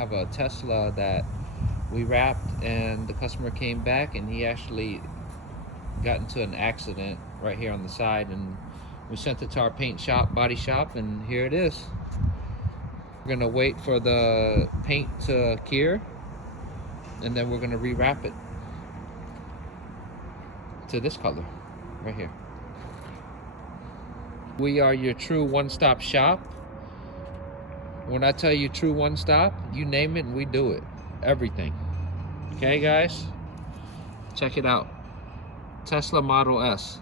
have a Tesla that we wrapped, and the customer came back and he actually got into an accident right here on the side, and we sent it to our paint shop, body shop, and here it is. We're gonna wait for the paint to cure, and then we're gonna rewrap it to this color right here. We are your true one-stop shop. When I tell you true one-stop, you name it and we do it. Everything. Okay, guys? Check it out. Tesla Model S.